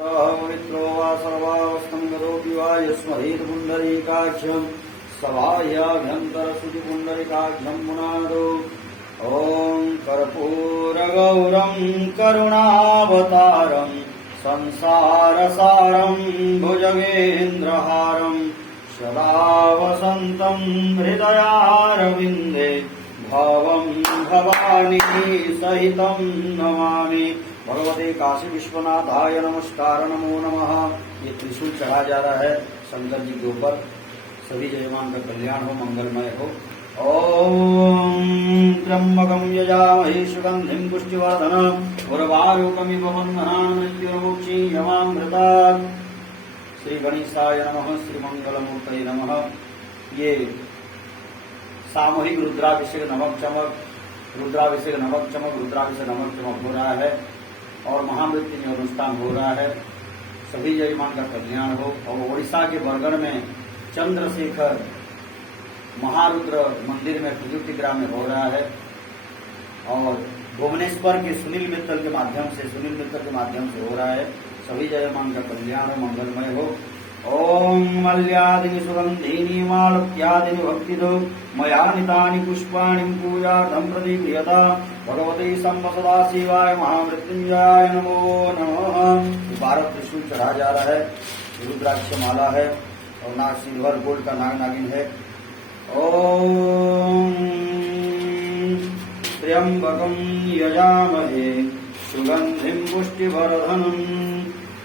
मित्रो वा सर्वावस्थं गतोऽपि वा यस्महेत् पुण्डरीकाक्षं सभायाभ्यन्तरश्रुतिपुण्डरीकाक्षं मुनादो ॐ कर्पूरगौरं करुणावतारं संसारसारं भुजगेन्द्रहारं सदा वसन्तं हृदयारविन्दे भवं भवानी सहितं नमामि। भगवते काशी विश्वनाथाय नमस्कार नमो नमः। ये त्रिशूल चढ़ा जा रहा है शंकर जी के ऊपर। सभी जयमान का कल्याण हो, मंगलमय हो। ओम त्र्यंबकं यजामहे सुगंधिं पुष्टिवर्धनम् उर्वारुकमिव बन्धनान् मृत्युर्मुक्षीयमामृतात्। श्री गणेशाय नमः, श्री मंगलमूर्तये नमः। ये सामूहिक रुद्राभिषेक नमक चमक हो रहा है और महामृत्युंजय अनुष्ठान हो रहा है। सभी जयमान का कल्याण हो। और ओडिशा के बरगढ़ में चंद्रशेखर महारुद्र मंदिर में प्रयुक्ति ग्राम में हो रहा है। और भुवनेश्वर के सुनील मित्तल के माध्यम से हो रहा है। सभी जयमान का कल्याण हो, मंगलमय हो। ओम मल्यादिनि सुगंधीनि मालत्यादिनि भक्तिदो मया नितानि पुष्पाणि पूजार्थं प्रदीप्यता। भगवते शंभ सदाशिवाय महामृत्युंजयाय नमो नमः। 12 त्रिशूल चढ़ा जा रहा है। रुद्राक्ष माला है और नाग सिल्वर गोल्ड का नाग नागिन है। ओम त्र्यंबकं यजामहे सुगंधिं पुष्टिवर्धनम्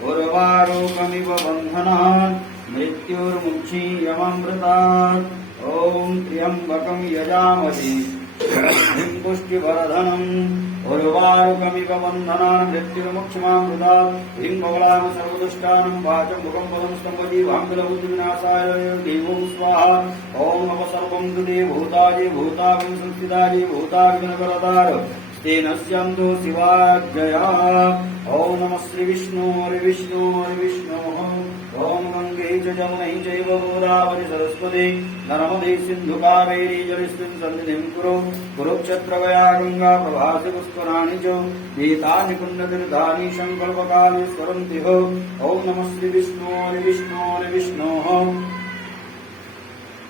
उर्वारुकमिव बन्धनान् मृत्युर्मुक्षीयमामृतात्। ॐ त्र्यंबकं यजामहे सुगंधिं पुष्टिवर्धनम् उर्वारुकमिव बन्धनान् मृत्युर्मुक्षीयमामृतात्। ह्रीं बगलां सर्वदुष्टानां वाचं मुखं पदं स्तम्भजीवाङ्गलबुद्धिविनाशाय देवं स्वाहा। ॐ अपसर्वं कृते भूताजे भूताविं संस्थिताजे भूताविघ्नकरतार तेन स्यन्तो शिवाज्ञया। ओम नमः श्री विष्णु हरि विष्णु ओम गंगे च जमुने चैव गोदावरी सरस्वती नर्मदे सिंधु कावेरी जलेस्मिन् सन्निधिं कुरु। कुरुक्षेत्र गया गंगा प्रभासे पुष्कराणि च एतानि पुण्यतीर्थानि संकल्पकाले स्मरन्ति हो। ओम नमः श्री विष्णु हरि विष्णु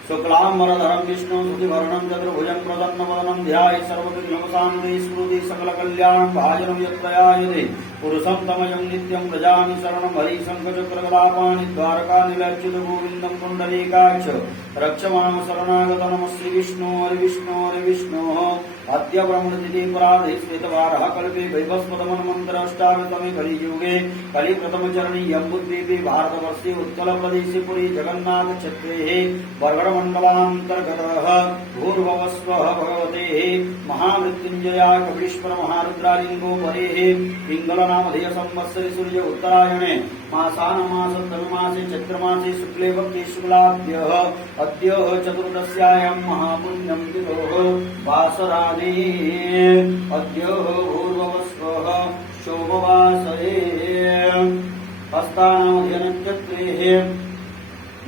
शुक्लांबरधरं विष्णु स्तुतिवर्णं चतुर्भुजं प्रसन्नवदनं ध्याये सर्वविघ्नोपशान्तये स्मृति सकलकल्याणं भाजनं यत्प्रयायते। पुरुषं तमयं नित्यं प्रजामि शरणं हरि शङ्खचक्रगदापाणि द्वारकानिलर्चित गोविन्दं पुण्डरीकाक्ष रक्षमाणं शरणागतं। नमः श्री विष्णु हरि विष्णु अद्य ब्रह्मतिथि पराधे श्वेतवारः कल्पे वैवस्वतमन्वन्तराष्टादशतमे कलियुगे कलिप्रथमचरणीयं बुद्धिपे भारतवर्षे उत्कलप्रदेशे पुरी जगन्नाथ क्षेत्रे बरगढ़मण्डलान्तर्गतः भूर्भुवस्वः भगवते महामृत्युञ्जयाय कपीश्वर महारुद्रालिङ्गो परेः पिङ्गलनामधेय संवत्सरे सूर्य उत्तरायणे मासानमासोत्तरमासे चैत्रमासे शुक्ले पक्षे शुक्लाभ्यः अद्य चतुर्दश्यायां महापुण्यं तिथोः वासरादि अद्य भूर्भुवस्वः शोभवासरे हस्तानामध्यनक्षत्रेः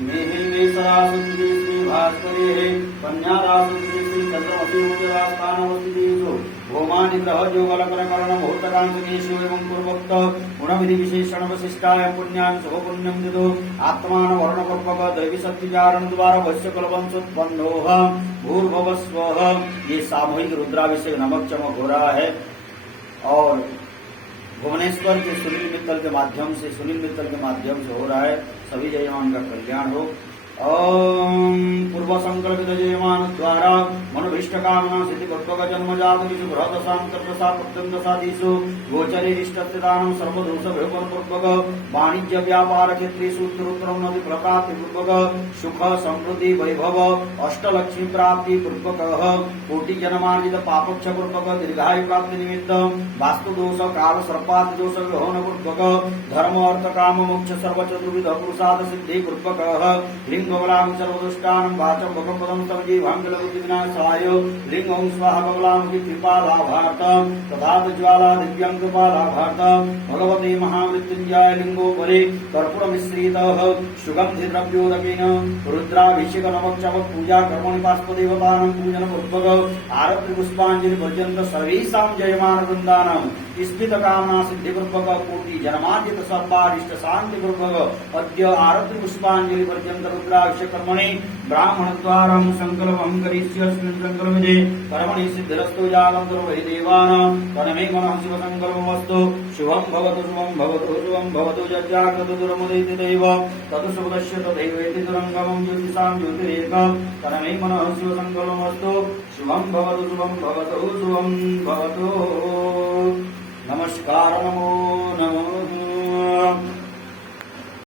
मेहिमेषरासुन्दरी श्री भास्करे कन्यारासुन्दरी श्री चंद्रमसी मुख्यवास्तानवस्तिषु भौमानि ग्रह जोगलकरण मुहूर्तकांशकेषु एवं पूर्वोक्त गुणविधि विशेषण वशिष्टाय पुण्याय शुभ पुण्यम दिदो आत्मान वर्ण कर्पक दैवी शक्तिचारण द्वारा वश्य कलवंशोत्पन्नोह भूर्भुवस्वः। ये सामूहिक रुद्राभिषेक नमक चमक हो रहा है और भुवनेश्वर के सुनील मित्तल के माध्यम से हो रहा है। सभी जयमान का कल्याण हो। ओम पूर्व संकल्पित जयमान द्वारा मनोभीष्ट कामना सिद्धि कर्तव्य जन्म जात बृहदशांतर्दशा प्रत्यंदशादिषु गोचरे इष्टस्थितानं सर्वदोष भयपूर्वक वाणिज्य व्यापार क्षेत्रेषु उत्तरोत्तरोन्नति फलप्राप्ति पूर्वक सुख समृद्धि वैभव अष्टलक्ष्मी प्राप्ति पूर्वक कोटि जन्मार्जित पापक्ष पूर्वक दीर्घायु प्राप्ति निमित्त वास्तु दोष काल सर्पादि दोष ग्रहण पूर्वक धर्म अर्थ काम मोक्ष सर्व चतुर्विध पुरुषार्थ सिद्धि पूर्वक ह्रीं बगलां सर्वदुष्टानां वाचं मुखं पदं स्तम्भजीवाङ्गलबुद्धिविनाशाय ह्रीं ॐ स्वाहा बगलामुखी कृपालाभार्थं तथा ज्वाला दिव्यां कृपालाभार्थं भगवते महामृत्युञ्जयाय लिङ्गोपरि कर्पूरमिश्रितः सुगन्धिद्रव्योदकेन रुद्राभिषेक नमक चमक पूजा कर्मणि बाष्पदेवतानां पूजन पूर्वक आरति पुष्पाञ्जलि पर्यन्त सर्वेषां जयमान वृन्दानां स्थित कामना सिद्धिपूर्वक कोटि जन्माद्यत सर्वारिष्ट शांति पूर्वक अद्य आरति पुष्पांजलि पर्यंत रुद्राभिषेक कर्मणि ब्राह्मण द्वारा संकल्पं करिष्यास्मिन् संकल्पे कर्मणि सिद्धिरस्तु यागं करो वै देवानां तन्मे मनः शिव संकल्पमस्तु शुभं भवतु यज्ञाग्रतो दुरमुदित दैव तत् शुभदस्य तदैवेति दुरंगमं ज्योतिषां ज्योतिरेक तन्मे मनः शिव संकल्पमस्तु शुभं भवतु नमस्कार नमो नमः।